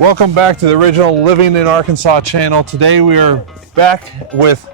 Welcome back to the original Living in Arkansas channel. Today we are back with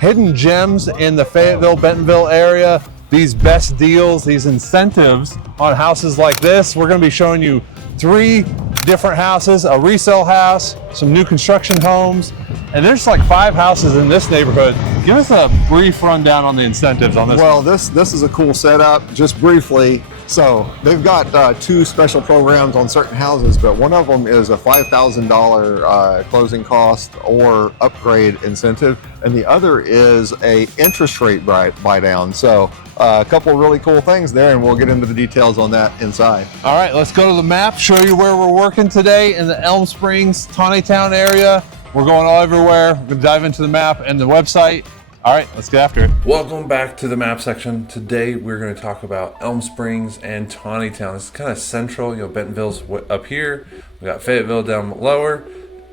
hidden gems in the Fayetteville, Bentonville area. These best deals, these incentives on houses like this. We're going to be showing you 3 different houses, a resale house, some new construction homes, and there's like 5 houses in this neighborhood. Give us a brief rundown on the incentives on this. Well, this is a cool setup, just briefly. So they've got 2 special programs on certain houses, but one of them is a $5,000 closing cost or upgrade incentive, and the other is a interest rate buy down. So a couple of really cool things there, and we'll get into the details on that inside. All right, let's go to the map, show you where we're working today in the Elm Springs, Tontitown area. We're going all everywhere. We're going to dive into the map and the website. All right, let's get after it. Welcome back to the map section. Today we're going to talk about Elm Springs and Tontitown. This is kind of central. You know, Bentonville's up here. We got Fayetteville down lower.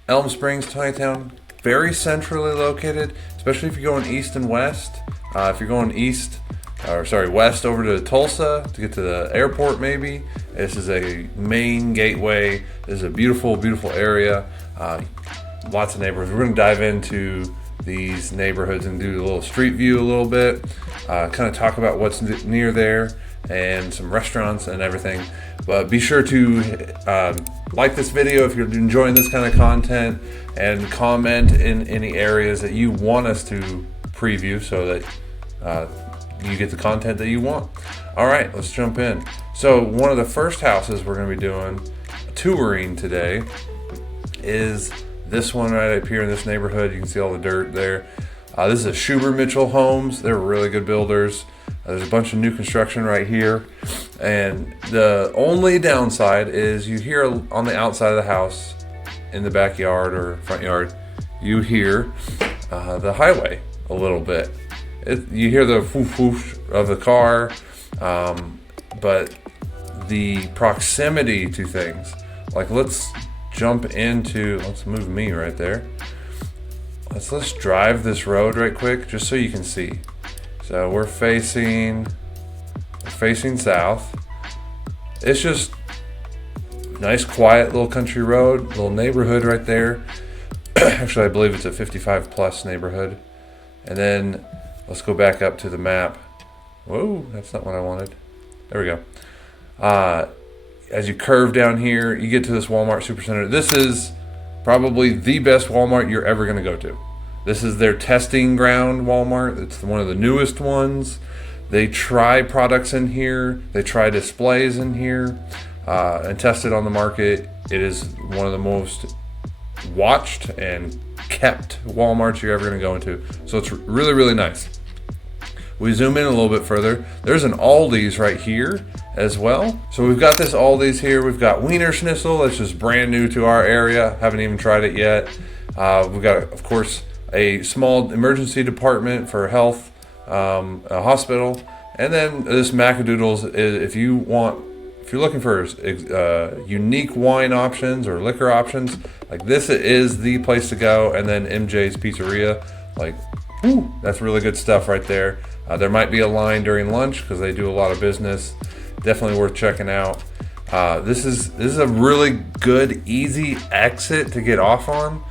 Elm Springs, Tontitown, very centrally located, especially if you're going east and west. If you're going west over to Tulsa to get to the airport, maybe. This is a main gateway. This is a beautiful, beautiful area. Lots of neighborhoods. We're going to dive into these neighborhoods and do a little street view a little bit, kind of talk about what's near there and some restaurants and everything. But be sure to like this video if you're enjoying this kind of content, and comment in any areas that you want us to preview so that you get the content that you want. All right, let's jump in. So one of the first houses we're going to be doing touring today is this one right up here in this neighborhood. You can see all the dirt there. This is a Schubert Mitchell Homes. They're really good builders. There's a bunch of new construction right here. And the only downside is you hear on the outside of the house, in the backyard or front yard, you hear the highway a little bit. You hear the whoosh whoosh of the car, but the proximity to things, like let's move me right there. Let's drive this road right quick just so you can see. So we're facing south. It's just nice, quiet little country road, little neighborhood right there. Actually, I believe it's a 55 plus neighborhood. And then let's go back up to the map. Whoa, that's not what I wanted. There we go. As you curve down here, you get to this Walmart Supercenter. This is probably the best Walmart you're ever going to go to. This is their testing ground Walmart. It's one of the newest ones. They try products in here. They try displays in here and test it on the market. It is one of the most watched and kept Walmarts you're ever going to go into. So it's really, really nice. We zoom in a little bit further. There's an Aldi's right here as well. So we've got this Aldi's here. We've got Wiener Schnitzel. That's just brand new to our area. Haven't even tried it yet. We've got, of course, a small emergency department for health, a hospital. And then this Macadoodles, if you're looking for unique wine options or liquor options, like this is the place to go. And then MJ's Pizzeria, like, whew, that's really good stuff right there. There might be a line during lunch because they do a lot of business. Definitely worth checking out. This is a really good, easy exit to get off on.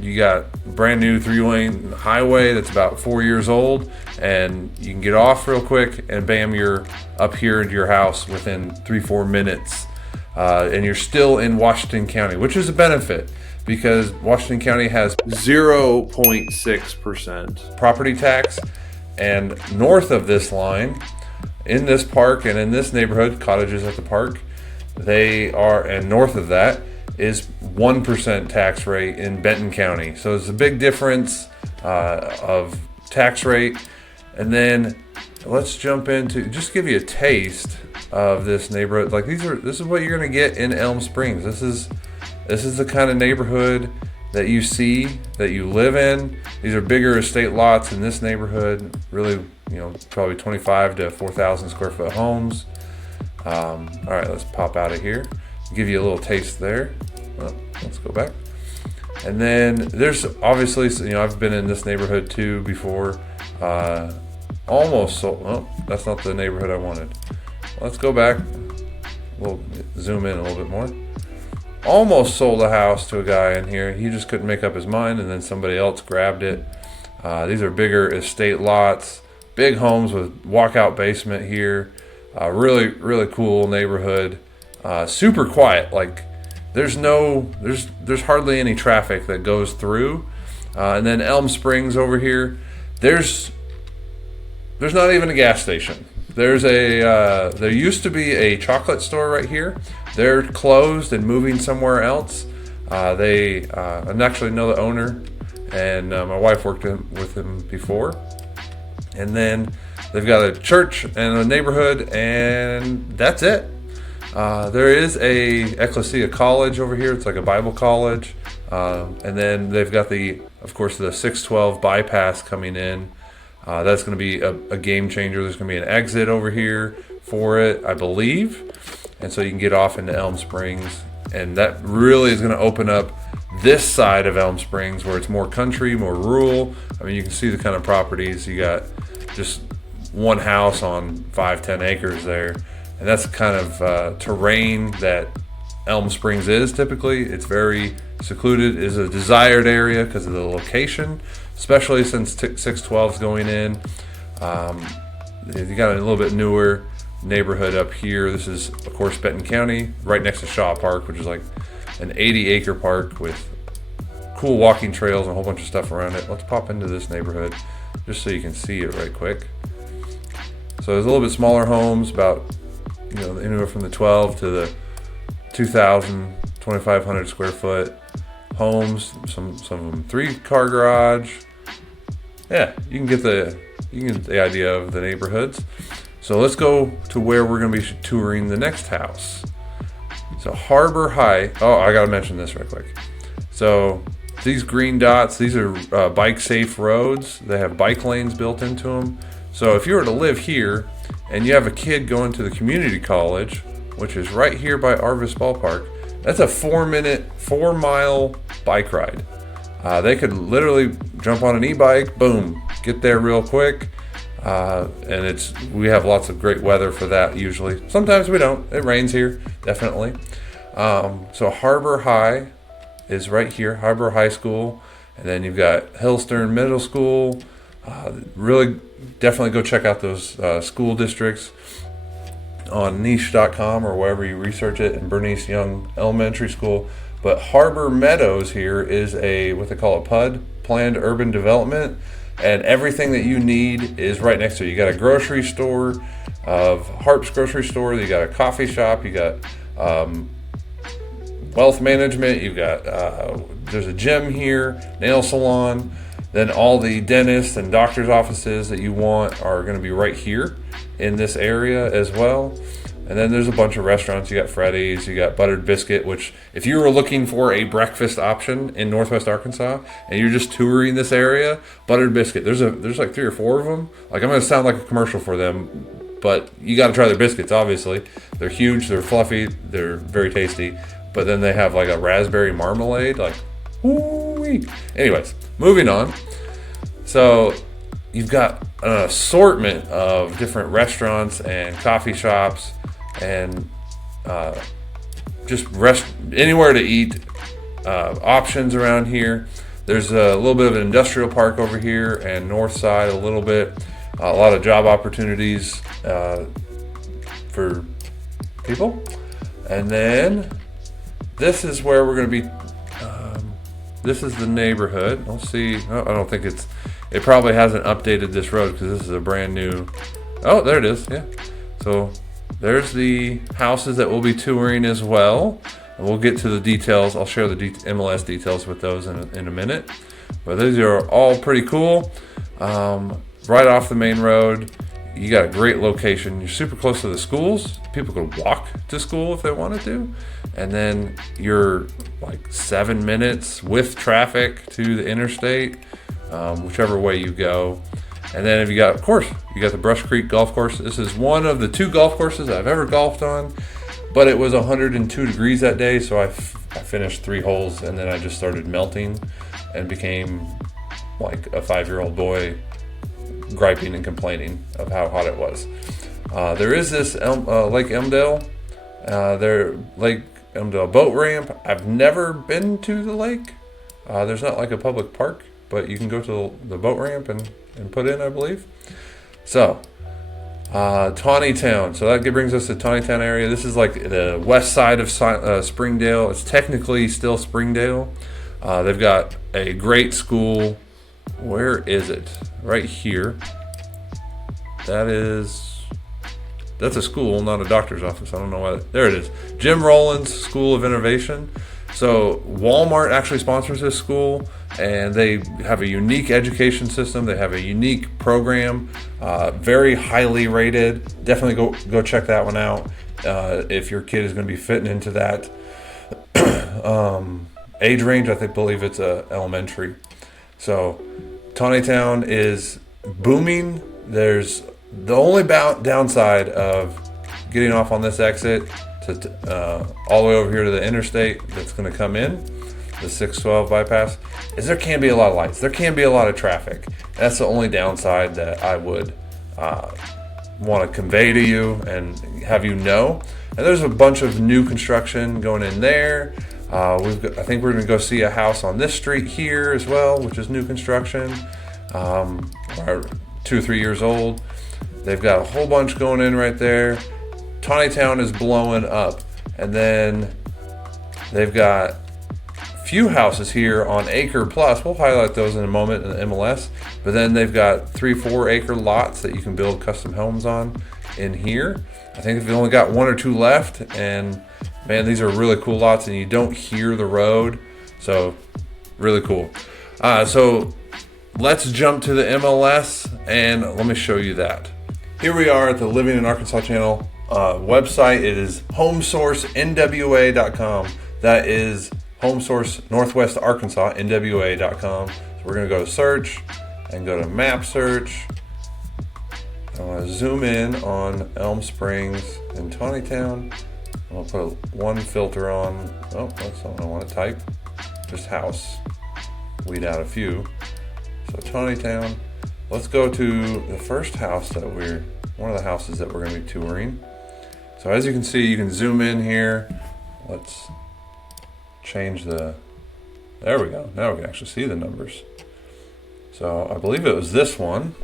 You got brand new 3-lane highway that's about 4 years old, and you can get off real quick, and bam, you're up here into your house within 3-4 minutes. And you're still in Washington County, which is a benefit, because Washington County has 0.6% property tax. And north of this line, in this park and in this neighborhood, cottages at the park, and north of that is 1% tax rate in Benton County. So it's a big difference of tax rate. And then let's jump into, just give you a taste of this neighborhood. Like this is what you're gonna get in Elm Springs. This is the kind of neighborhood that you see, that you live in. These are bigger estate lots in this neighborhood. Really, probably 25 to 4,000 square foot homes. All right, let's pop out of here. Give you a little taste there. Well, let's go back. And then there's obviously, I've been in this neighborhood too before. Oh, that's not the neighborhood I wanted. Let's go back. We'll zoom in a little bit more. almost sold a house to a guy in here. He just couldn't make up his mind, and then somebody else grabbed it. These are bigger estate lots, big homes with walkout basement here. Really, really cool neighborhood. Super quiet. Like there's hardly any traffic that goes through. And then Elm Springs over here, there's not even a gas station. There used to be a chocolate store right here. They're closed and moving somewhere else. I actually know the owner, and my wife worked with him before. And then they've got a church and a neighborhood, and that's it. There is a Ecclesia College over here. It's like a Bible college. And then they've got of course, the 612 bypass coming in. That's going to be a game changer. There's going to be an exit over here for it, I believe. And so you can get off into Elm Springs. And that really is going to open up this side of Elm Springs where it's more country, more rural. I mean, you can see the kind of properties. You got just one house on 5-10 acres there. And that's the kind of terrain that Elm Springs is typically. It's very secluded. It's a desired area because of the location, especially since 612 is going in. You got a little bit newer neighborhood up here. This is, of course, Benton County, right next to Shaw Park, which is like an 80-acre park with cool walking trails and a whole bunch of stuff around it. Let's pop into this neighborhood just so you can see it right quick. So there's a little bit smaller homes, about anywhere from the 12 to the 2,000, 2,500 square foot homes. Some of them 3-car garage. Yeah, you can get the idea of the neighborhoods. So let's go to where we're going to be touring the next house. So Harbor High. Oh, I got to mention this right quick. So these green dots, these are bike safe roads. They have bike lanes built into them. So if you were to live here and you have a kid going to the community college, which is right here by Arvis Ballpark, that's a 4-mile bike ride. They could literally jump on an e-bike, boom, get there real quick. And we have lots of great weather for that usually. Sometimes we don't. It rains here, definitely. So Harbor High is right here, Harbor High School. And then you've got Hillstern Middle School. Really, definitely go check out those school districts on niche.com or wherever you research it, and Bernice Young Elementary School. But Harbor Meadows here is what they call a PUD, Planned Urban Development, and everything that you need is right next to it. You got a grocery store, Harp's grocery store, you got a coffee shop, you got wealth management, you've got there's a gym here, nail salon, then all the dentists and doctor's offices that you want are going to be right here in this area as well. And then there's a bunch of restaurants. You got Freddy's, you got Buttered Biscuit, which if you were looking for a breakfast option in Northwest Arkansas and you're just touring this area, Buttered Biscuit, there's like 3 or 4 of them. Like, I'm going to sound like a commercial for them, but you got to try their biscuits, obviously. They're huge, they're fluffy, they're very tasty. But then they have like a raspberry marmalade, like, woo-wee. Anyways, moving on. So you've got an assortment of different restaurants and coffee shops and just anywhere to eat options around here. There's a little bit of an industrial park over here, and north side a little bit. A lot of job opportunities for people. And then this is where we're going to be. This is the neighborhood. Let's see. Oh, I don't think it probably hasn't updated this road because this is a brand new. Oh, there it is. Yeah. So there's the houses that we'll be touring as well. And we'll get to the details. I'll share the MLS details with those in a minute. But these are all pretty cool. Right off the main road. You got a great location. You're super close to the schools. People could walk to school if they wanted to. And then you're like 7 minutes with traffic to the interstate, whichever way you go. And then if you got the Brush Creek Golf Course. This is one of the 2 golf courses I've ever golfed on, but it was 102 degrees that day, so I finished 3 holes, and then I just started melting and became like a 5-year-old boy griping and complaining of how hot it was. There is this Lake Elmdale. a boat ramp. I've never been to the lake. There's not like a public park, but you can go to the boat ramp and put in, I believe. So, Tontitown. So that brings us to Tontitown area. This is like the west side of Springdale. It's technically still Springdale. They've got a great school. Where is it? Right here. That's a school, not a doctor's office. I don't know why. There it is. Jim Rollins School of Innovation. So Walmart actually sponsors this school, and they have a unique education system. They have a unique program, very highly rated. Definitely go check that one out if your kid is going to be fitting into that age range. I believe it's elementary. So Tontitown is booming. There's the only downside of getting off on this exit to all the way over here to the interstate that's going to come in, the 612 bypass, is there can be a lot of lights. There can be a lot of traffic. That's the only downside that I would want to convey to you and have you know. And there's a bunch of new construction going in there. I think we're going to go see a house on this street here as well, which is new construction, 2 or 3 years old. They've got a whole bunch going in right there. Tontitown is blowing up. And then they've got a few houses here on Acre Plus. We'll highlight those in a moment in the MLS. But then they've got 3-4 acre lots that you can build custom homes on in here. I think they've only got 1 or 2 left. And man, these are really cool lots, and you don't hear the road. So really cool. So let's jump to the MLS, and let me show you that. Here we are at the Living in Arkansas channel website. It is homesourcenwa.com. That is HomeSource Northwest Arkansas, NWA.com. So we're going to go to search and go to map search. I want to zoom in on Elm Springs and Tontitown. I'll put one filter on. Oh, that's not what I want to type. Just house. Weed out a few. So Tontitown. Let's go to the first house one of the houses that we're going to be touring. So as you can see, you can zoom in here. Let's change there we go. Now we can actually see the numbers. So I believe it was this one.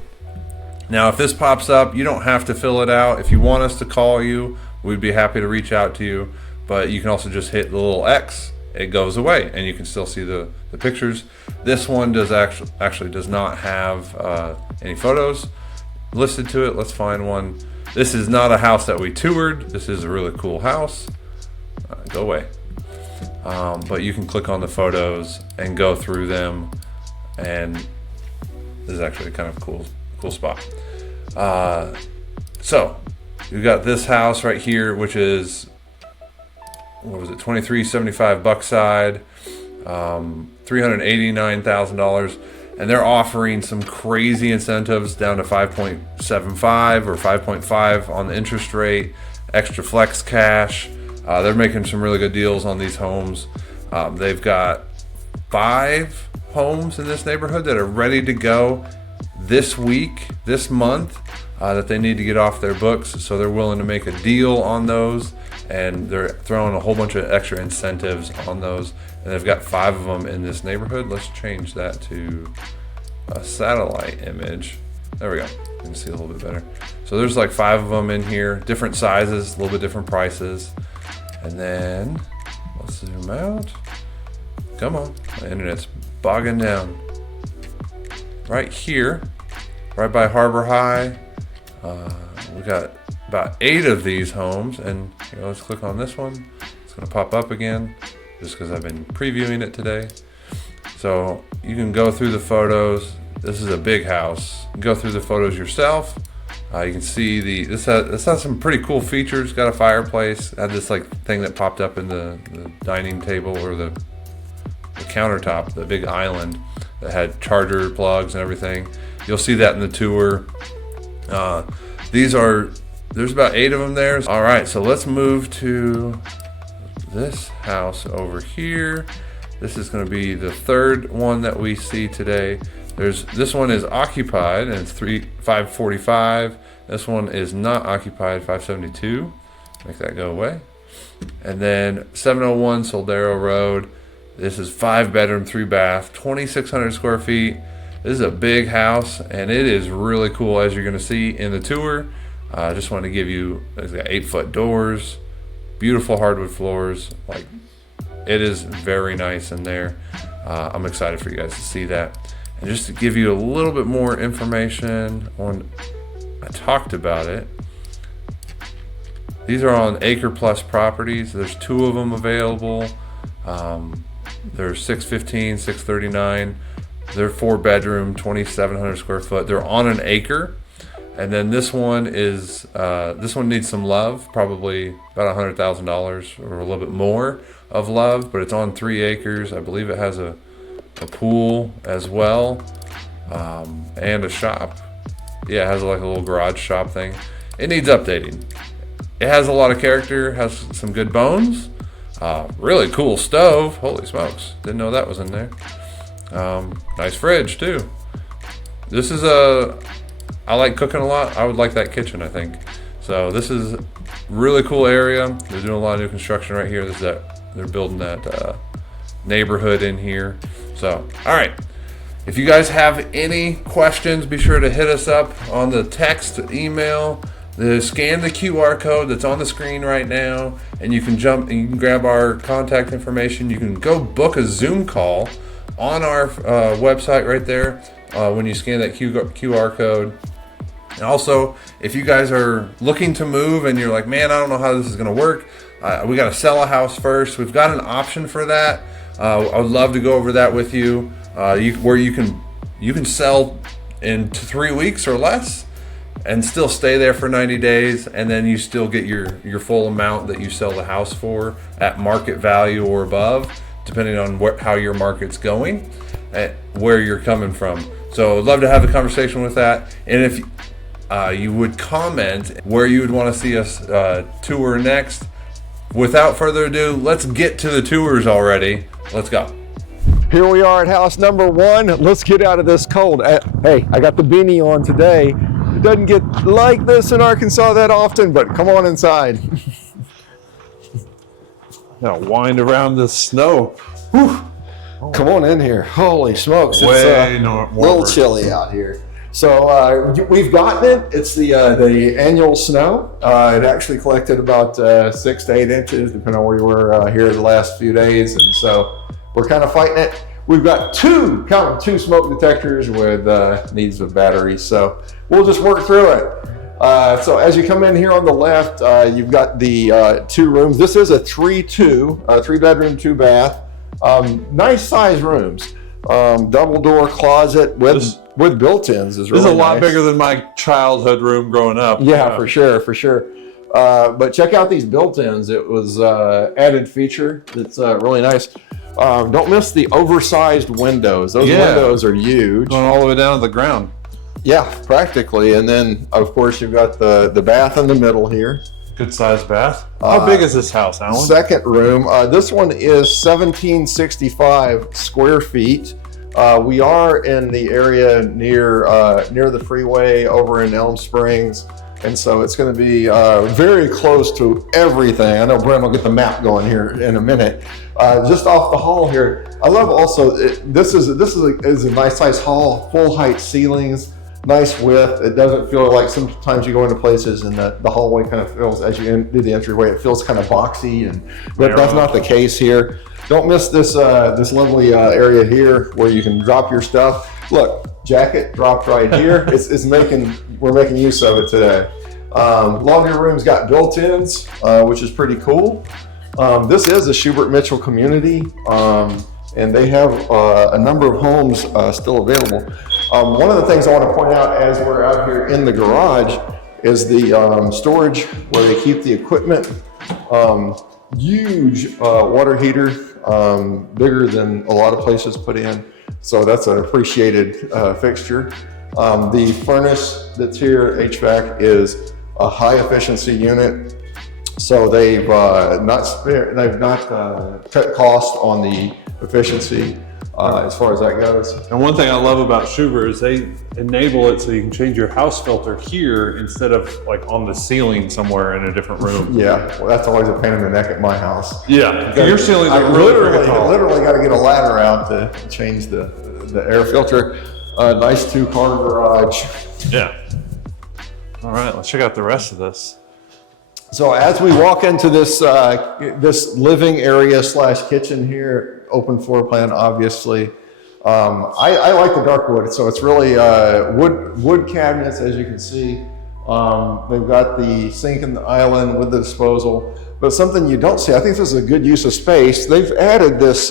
Now if this pops up, you don't have to fill it out. If you want us to call you, we'd be happy to reach out to you. But you can also just hit the little X. It goes away, and you can still see the pictures. This one does actually does not have any photos listed to it. Let's find one. This is not a house that we toured. This is a really cool house. Go away. But you can click on the photos and go through them, and this is actually kind of a cool spot. So you've got this house right here, which is, what was it, 2375 Buckside, $389,000, and they're offering some crazy incentives down to 5.75 or 5.5 on the interest rate, extra flex cash. They're making some really good deals on these homes. They've got 5 homes in this neighborhood that are ready to go this month, that they need to get off their books, so they're willing to make a deal on those, and they're throwing a whole bunch of extra incentives on those, and they've got 5 of them in this neighborhood. Let's change that to a satellite image. There we go. You can see a little bit better. So there's like 5 of them in here, different sizes, a little bit different prices. And then let's zoom out. Come on, my internet's bogging down. Right here, right by Harbor High, we got about 8 of these homes, and here, let's click on this one. It's going to pop up again just because I've been previewing it today. So you can go through the photos. This is a big house. You can go through the photos yourself. You can see this has some pretty cool features. Got a fireplace. Had this like thing that popped up in the dining table, or the countertop, the big island that had charger plugs and everything. You'll see that in the tour. There's about 8 of them there. All right, so let's move to this house over here. This is going to be the 3rd one that we see today. This one is occupied, and it's 545. This one is not occupied, 572. Make that go away. And then 701 Soldero Road. This is 5-bedroom, 3-bath, 2,600 square feet. This is a big house, and it is really cool, as you're going to see in the tour. I just want to give you, it's got 8-foot doors, beautiful hardwood floors. Like, it is very nice in there. I'm excited for you guys to see that. And just to give you a little bit more information on, I talked about it. These are on acre plus properties. There's 2 of them available. There's 615, 639. They're 4-bedroom, 2,700 square foot. They're on an acre. And then this one is, this one needs some love, probably about $100,000 or a little bit more of love, but it's on 3 acres. I believe it has a pool as well, and a shop. Yeah, it has like a little garage shop thing. It needs updating. It has a lot of character, has some good bones. Really cool stove. Holy smokes. Didn't know that was in there. Nice fridge too. This is I like cooking a lot. I would like that kitchen, I think. So this is a really cool area. They're doing a lot of new construction right here. They're building that neighborhood in here. So, all right. If you guys have any questions, be sure to hit us up on the text, email, scan the QR code that's on the screen right now, and you can jump and you can grab our contact information. You can go book a Zoom call on our website right there when you scan that QR code. And also, if you guys are looking to move and you're like, man, I don't know how this is going to work, we got to sell a house first. We've got an option for that. I would love to go over that with you, where you can sell in 3 weeks or less and still stay there for 90 days, and then you still get your full amount that you sell the house for at market value or above, depending on how your market's going, where you're coming from. So I'd love to have a conversation with that. And if you would comment where you would want to see us tour next. Without further ado, let's get to the tours already. Let's go. Here we are at house number 1. Let's get out of this cold. Hey, I got the beanie on today. It doesn't get like this in Arkansas that often, but come on inside. Gotta wind around the snow. Whew. Come on in here. Holy smokes. It's a little chilly out here. So we've gotten it. It's the annual snow. It actually collected about 6 to 8 inches, depending on where you were here the last few days. And so we're kind of fighting it. We've got two smoke detectors with needs of batteries. So we'll just work through it. So as you come in here on the left, you've got the 2 rooms. This is a 3-bedroom, 2-bath. Nice size rooms. Double door closet with built-ins is really nice. This is a lot bigger than my childhood room growing up. Yeah, for sure. But check out these built-ins. It was added feature. It's really nice. Don't miss the oversized windows. Those windows are huge. Going all the way down to the ground. Yeah, practically. And then, of course, you've got the bath in the middle here. Good sized bath. How big is this house, Alan? Second room. This one is 1,765 square feet. We are in the area near the freeway over in Elm Springs. And so it's going to be very close to everything. I know Brent will get the map going here in a minute. Just off the hall here, I love also, this is a nice size hall, full height ceilings, nice width. It doesn't feel like sometimes you go into places and the hallway kind of feels, as you do the entryway, it feels kind of boxy, but that's not the case here. Don't miss this this lovely area here where you can drop your stuff. Look, jacket dropped right here. We're making use of it today. Laundry room's got built-ins, which is pretty cool. This is a Schubert Mitchell community, and they have a number of homes still available. One of the things I want to point out as we're out here in the garage is the storage where they keep the equipment. Huge water heater, bigger than a lot of places put in. So that's an appreciated fixture. The furnace that's here, HVAC, is a high efficiency unit. So they've not cut cost on the efficiency. as far as that goes. And one thing I love about Schubert is they enable it so you can change your house filter here instead of like on the ceiling somewhere in a different room. Yeah, well, that's always a pain in the neck at my house. Yeah, your ceilings I are really literally got to get a ladder out to change the air filter. Nice 2-car garage. Yeah. All right, let's check out the rest of this. So as we walk into this this living area / kitchen here, open floor plan, obviously. I like the dark wood, so it's really wood cabinets, as you can see. They've got the sink and the island with the disposal, but something you don't see, I think this is a good use of space. They've added this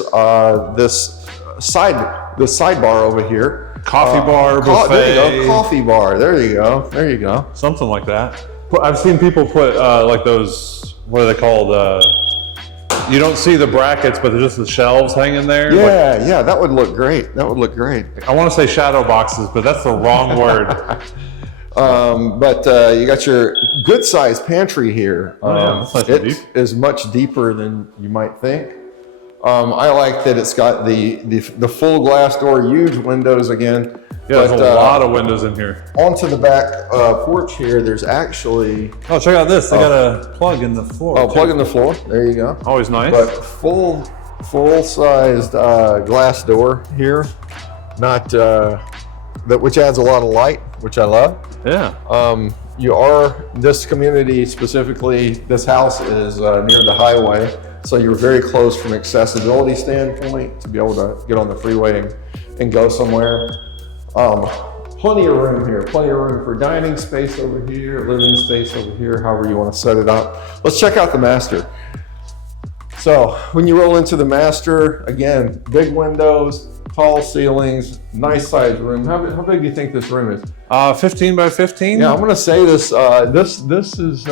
sidebar over here. Coffee bar, buffet. There you go, coffee bar. There you go. There you go. Something like that. I've seen people put like those, what are they called? You don't see the brackets, but they're just the shelves hanging there. Yeah, yeah, that would look great. That would look great. I want to say shadow boxes, but that's the wrong word. But you got your good sized pantry here. That's nice and deep. It is much deeper than you might think. I like that it's got the full glass door, huge windows again. Yeah, there's a lot of windows in here. Onto the back porch here, there's actually... Oh, check out this. They got a plug in the floor. Oh, plug in the floor. There you go. Always nice. But full-sized glass door here, not which adds a lot of light, which I love. Yeah. This community specifically, this house is near the highway, so you're very close from accessibility standpoint to be able to get on the freeway and go somewhere. Plenty of room here, plenty of room for dining space over here, living space over here, however you want to set it up. Let's check out the master. So when you roll into the master, again, big windows, tall ceilings, nice sized room. How big do you think this room is? 15 by 15? Yeah, I'm gonna say this this is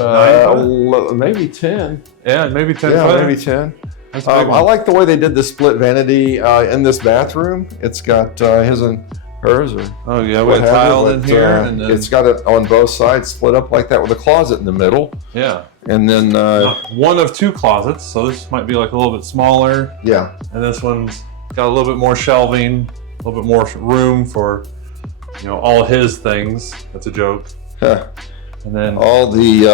maybe 10. Yeah, maybe 10. Yeah, maybe 10. That's a big one. I like the way they did the split vanity in this bathroom. It's got his and hers, or oh yeah, we have tile in here, and then it's got it on both sides, split up like that with a closet in the middle. Yeah, and then one of 2 closets, so this might be like a little bit smaller. Yeah, and this one's got a little bit more shelving, a little bit more room for, you know, all his things. That's a joke. Huh. And then all the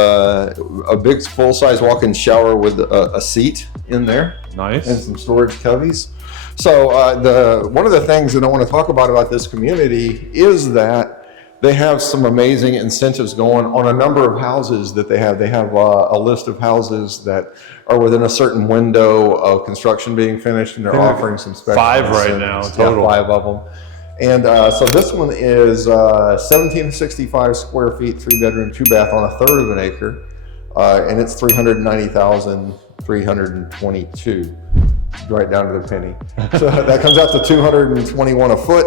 a big full-size walk-in shower with a seat in there. Nice. And some storage cubbies. So one of the things that I want to talk about this community is that they have some amazing incentives going on a number of houses that they have. They have a list of houses that are within a certain window of construction being finished, and they're offering some special 5 right now total. Yeah, 5 of them. And so this one is 1765 square feet, 3-bedroom, 2-bath on 1/3 of an acre, and it's $390,322. Right down to the penny. So that comes out to $221 a foot.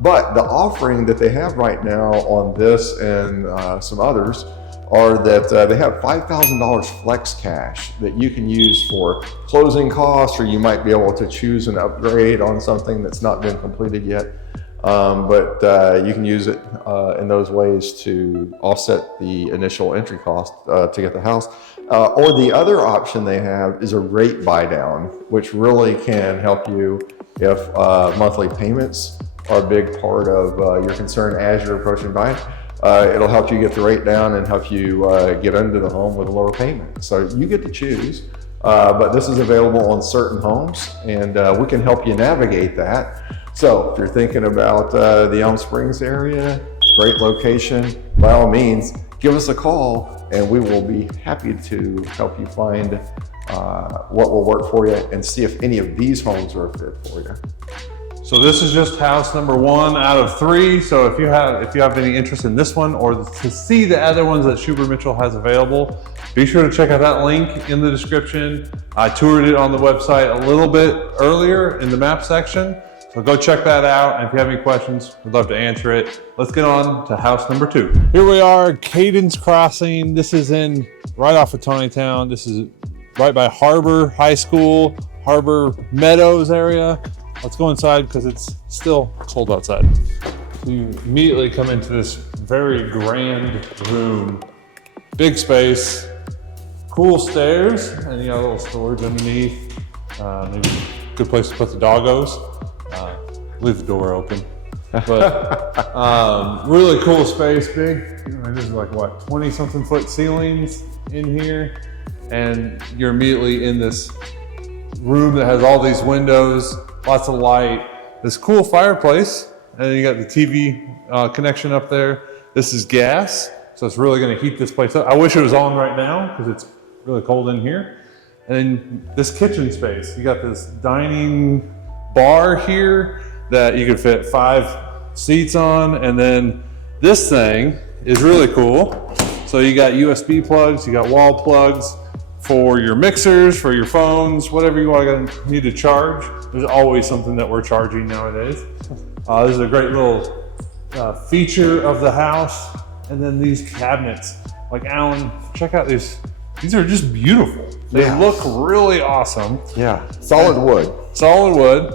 But the offering that they have right now on this and some others are that they have $5,000 flex cash that you can use for closing costs, or you might be able to choose an upgrade on something that's not been completed yet. But you can use it in those ways to offset the initial entry cost to get the house. Or the other option they have is a rate buy down, which really can help you if monthly payments are a big part of your concern as you're approaching buying. It'll help you get the rate down and help you get into the home with a lower payment. So you get to choose, but this is available on certain homes, and we can help you navigate that. So if you're thinking about the Elm Springs area, great location, by all means, give us a call and we will be happy to help you find what will work for you and see if any of these homes are a fit for you. So this is just house number 1 out of 3. So if you have any interest in this one, or to see the other ones that Schubert Mitchell has available, be sure to check out that link in the description. I toured it on the website a little bit earlier in the map section. So go check that out, and if you have any questions, we'd love to answer it. Let's get on to house number 2. Here we are, Cadence Crossing. This is right off of Tontitown. This is right by Harbor High School, Harbor Meadows area. Let's go inside because it's still cold outside. So you immediately come into this very grand room, big space, cool stairs, and you got a little storage underneath, maybe good place to put the doggos. Leave the door open. But really cool space, big. There's like what, 20 something foot ceilings in here. And you're immediately in this room that has all these windows, lots of light, this cool fireplace. And then you got the TV connection up there. This is gas, so it's really gonna heat this place up. I wish it was on right now because it's really cold in here. And then this kitchen space, you got this dining bar here that you could fit 5 seats on. And then this thing is really cool. So you got USB plugs, you got wall plugs for your mixers, for your phones, whatever you need to charge. There's always something that we're charging nowadays. This is a great little feature of the house. And then these cabinets, like Alan, check out these. These are just beautiful. They look really awesome. Yeah, solid wood. Solid wood.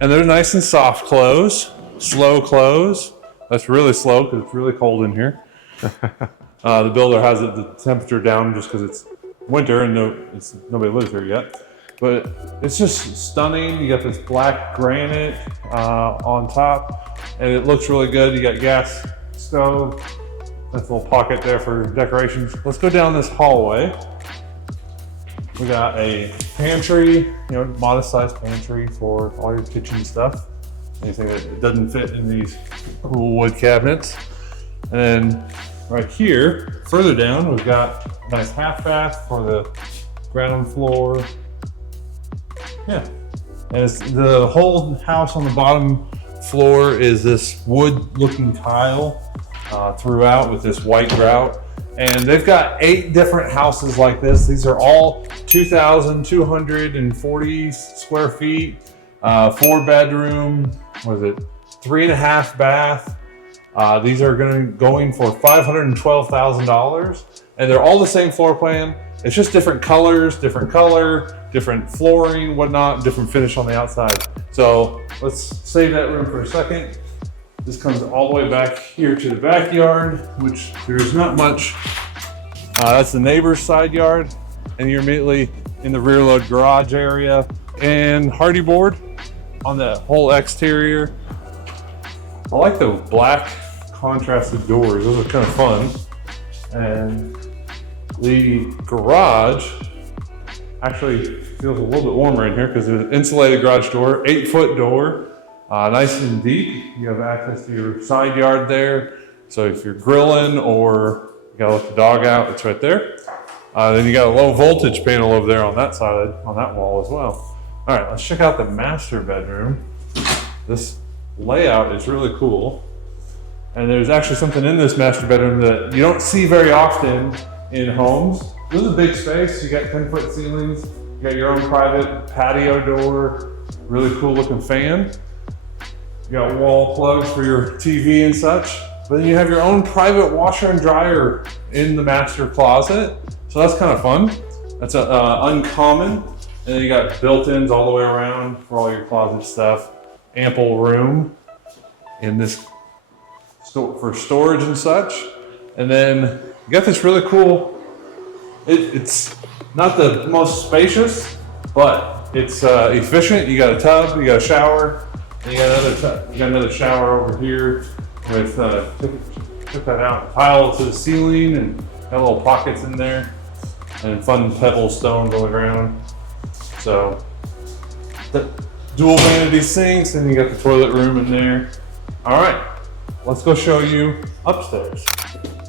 And they're nice and soft close, slow close. That's really slow because it's really cold in here. The builder has the temperature down just because it's winter and nobody lives here yet. But it's just stunning. You got this black granite on top, and it looks really good. You got gas stove. That's a little pocket there for decorations. Let's go down this hallway. We got a pantry, modest sized pantry for all your kitchen stuff. Anything that doesn't fit in these cool wood cabinets. And then right here, further down, we've got a nice half bath for the ground floor. Yeah, and the whole house on the bottom floor is this wood looking tile throughout with this white grout. And they've got 8 different houses like this. These are all 2,240 square feet, 4 bedroom, 3.5 bath. These are going for $512,000, and they're all the same floor plan. It's just different colors, different color, different flooring, whatnot, different finish on the outside. So let's save that room for a second. This comes all the way back here to the backyard, which there's not much. That's the neighbor's side yard, and you're immediately in the rear load garage area and hardy board on the whole exterior. I like the black contrasted doors. Those are kind of fun. And the garage actually feels a little bit warmer in here because there's an insulated garage door, 8-foot door. Nice and deep. You have access to your side yard there. So if you're grilling or you gotta let the dog out, it's right there. Then you got a low voltage panel over there on that side, on that wall as well. All right, let's check out the master bedroom. This layout is really cool. And there's actually something in this master bedroom that you don't see very often in homes. This is a big space. You got 10-foot ceilings. You got your own private patio door. Really cool looking fan. You got wall plugs for your TV and such. But then you have your own private washer and dryer in the master closet. So that's kind of fun. That's uncommon. And then you got built-ins all the way around for all your closet stuff. Ample room in this for storage and such. And then you got this really cool, it's not the most spacious, but it's efficient. You got a tub, you got a shower, and you got another shower over here with took that out, tile to the ceiling, and got little pockets in there, and fun pebble stones on the ground. So the dual vanity sinks, and you got the toilet room in there. All right, let's go show you upstairs.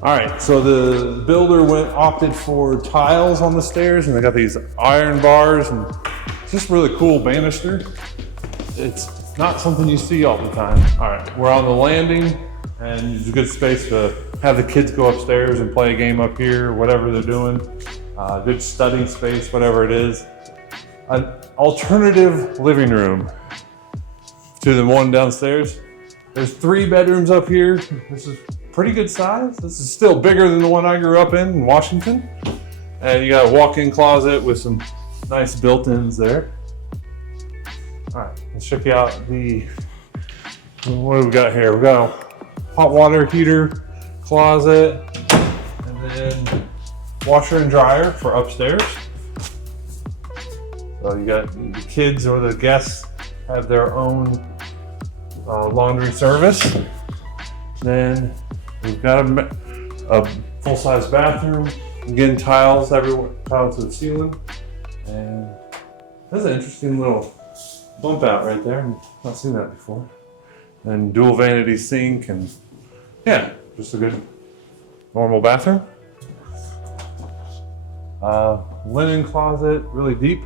All right, so the builder opted for tiles on the stairs, and they got these iron bars, and it's just really cool banister. It's not something you see all the time. All right, we're on the landing, and it's a good space to have the kids go upstairs and play a game up here, whatever they're doing. Good study space, whatever it is. An alternative living room to the one downstairs. There's 3 bedrooms up here. This is pretty good size. This is still bigger than the one I grew up in Washington. And you got a walk-in closet with some nice built-ins there. All right, let's check out what do we got here? We got a hot water heater closet, and then washer and dryer for upstairs. So you got the kids or the guests have their own laundry service. Then we've got a full-size bathroom. Again, tiles everywhere, tiles to the ceiling. And that's an interesting little bump out right there. I've not seen that before. And dual vanity sink, and yeah, just a good normal bathroom. Linen closet, really deep.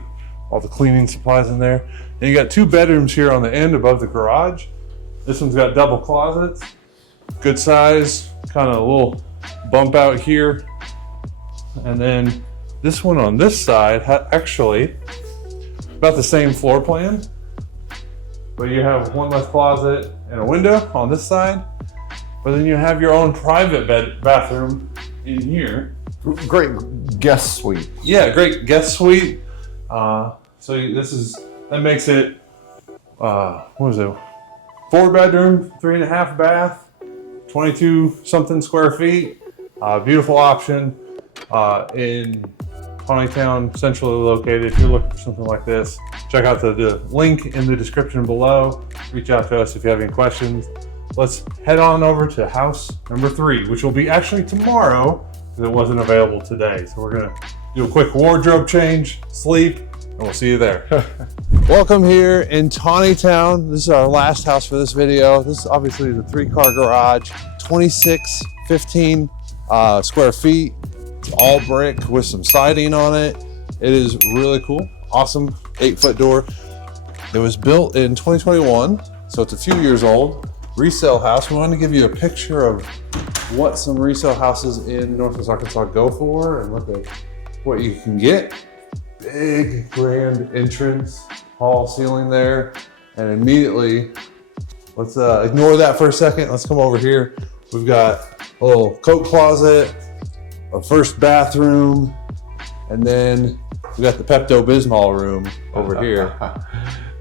All the cleaning supplies in there. And you got 2 bedrooms here on the end above the garage. This one's got double closets. Good size, kind of a little bump out here. And then this one on this side actually about the same floor plan, but you have one less closet and a window on this side. But then you have your own private bathroom in here. Great guest suite. Yeah, great guest suite. That makes it, what is it? 4 bedroom, 3.5 bath, 22 something square feet. Beautiful option in Tontitown, centrally located. If you're looking for something like this, check out the link in the description below. Reach out to us if you have any questions. Let's head on over to house number 3, which will be actually tomorrow because it wasn't available today. So we're gonna do a quick wardrobe change, sleep, and we'll see you there. Welcome here in Tontitown. This is our last house for this video. This is obviously the 3-car garage, 2615 square feet. It's all brick with some siding on it. It is really cool. Awesome 8-foot door. It was built in 2021, so it's a few years old. Resale house. We wanted to give you a picture of what some resale houses in Northwest Arkansas go for and what you can get. Big grand entrance, hall ceiling there, and immediately, let's ignore that for a second. Let's come over here. We've got a little coat closet, a first bathroom, and then we got the Pepto-Bismol room over here.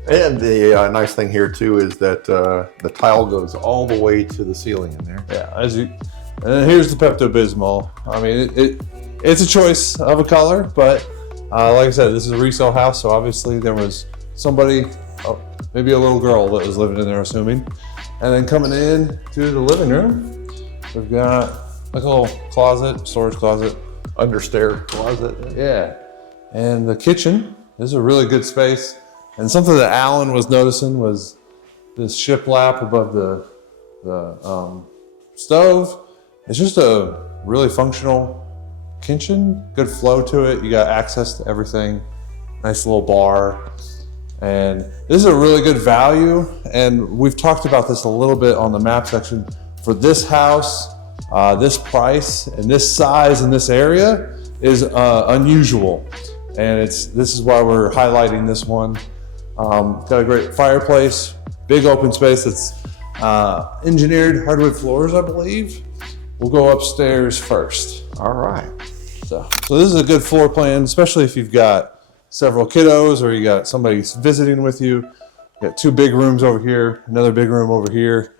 And the nice thing here too is that the tile goes all the way to the ceiling in there. Yeah, and then here's the Pepto-Bismol. I mean, it's a choice of a color, but like I said, this is a resale house, so obviously there was somebody, maybe a little girl that was living in there, assuming. And then coming in to the living room, we've got like a little closet, storage closet. Understair closet. Yeah. And the kitchen is a really good space. And something that Alan was noticing was this shiplap above the stove. It's just a really functional kitchen, good flow to it. You got access to everything. Nice little bar. And this is a really good value. And we've talked about this a little bit on the map section. For this house, this price and this size in this area is unusual. And this is why we're highlighting this one. Got a great fireplace, big open space that's engineered hardwood floors, I believe. We'll go upstairs first. All right. So this is a good floor plan, especially if you've got several kiddos or you got somebody visiting with you. You got 2 big rooms over here, another big room over here.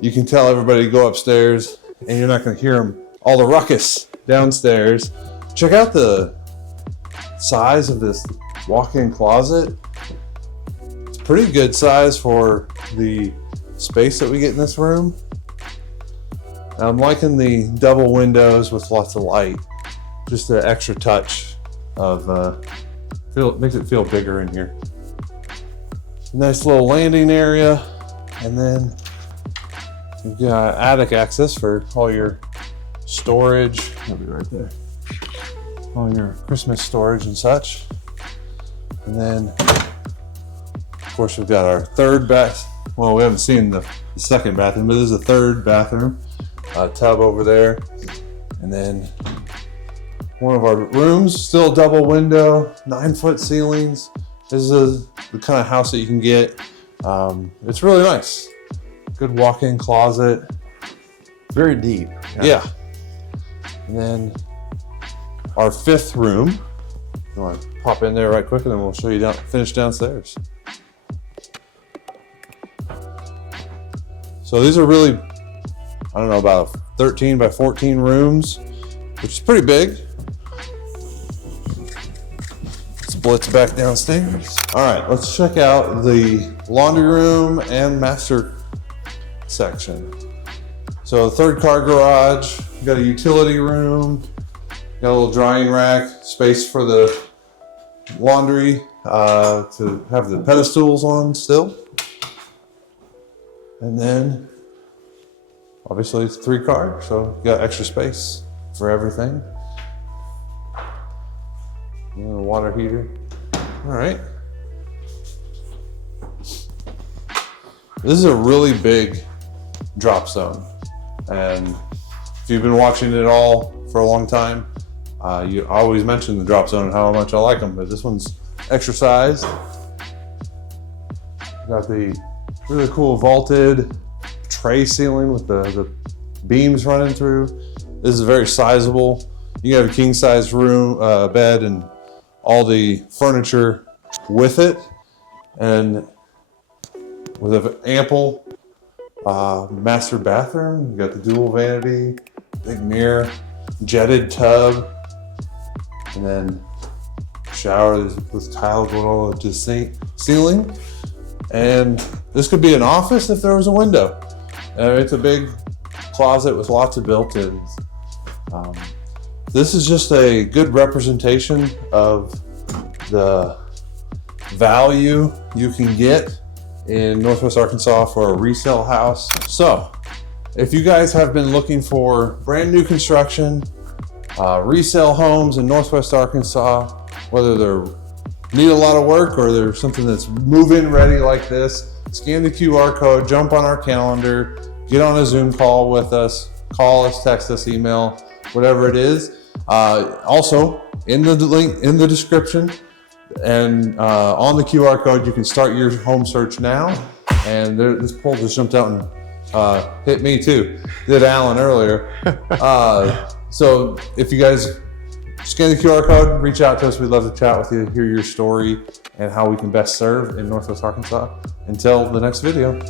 You can tell everybody to go upstairs and you're not going to hear them, all the ruckus downstairs. Check out the size of this walk-in closet. It's pretty good size for the space that we get in this room. I'm liking the double windows with lots of light. Just an extra touch of, makes it feel bigger in here. Nice little landing area. And then you've got attic access for all your storage. It'll be right there. All your Christmas storage and such. And then, of course, we've got our third bath. Well, we haven't seen the second bathroom, but this is a third bathroom. Tub over there. And then one of our rooms, still double window, 9-foot ceilings. This is the kind of house that you can get. It's really nice. Good walk-in closet. Very deep. Yeah. And then our 5th room. You want to pop in there right quick and then we'll show you finish downstairs. So these are really, I don't know, about 13 by 14 rooms, which is pretty big. It's splits back downstairs. All right, let's check out the laundry room and master section. So third car garage, got a utility room, got a little drying rack, space for the laundry to have the pedestals on still. And then obviously it's 3 car, so you got extra space for everything. And a water heater. All right. This is a really big drop zone. And if you've been watching it all for a long time, you always mention the drop zone and how much I like them, but this one's extra sized. Got the really cool vaulted tray ceiling with the beams running through. This is very sizable. You can have a king size room, bed, and all the furniture with it. And with an ample master bathroom, you got the dual vanity, big mirror, jetted tub, and then shower with tile going all up to the ceiling. And this could be an office if there was a window. It's a big closet with lots of built-ins. This is just a good representation of the value you can get in Northwest Arkansas for a resale house. So if you guys have been looking for brand new construction, resale homes in Northwest Arkansas, whether they're need a lot of work or there's something that's move-in ready like this, scan the QR code, jump on our calendar, get on a Zoom call with us, call us, text us, email, whatever it is. Also, in the link in the description and on the QR code, you can start your home search now. And this pole just jumped out and hit me too. Did Alan earlier. So if you guys scan the QR code, reach out to us. We'd love to chat with you, hear your story, and how we can best serve in Northwest Arkansas. Until the next video.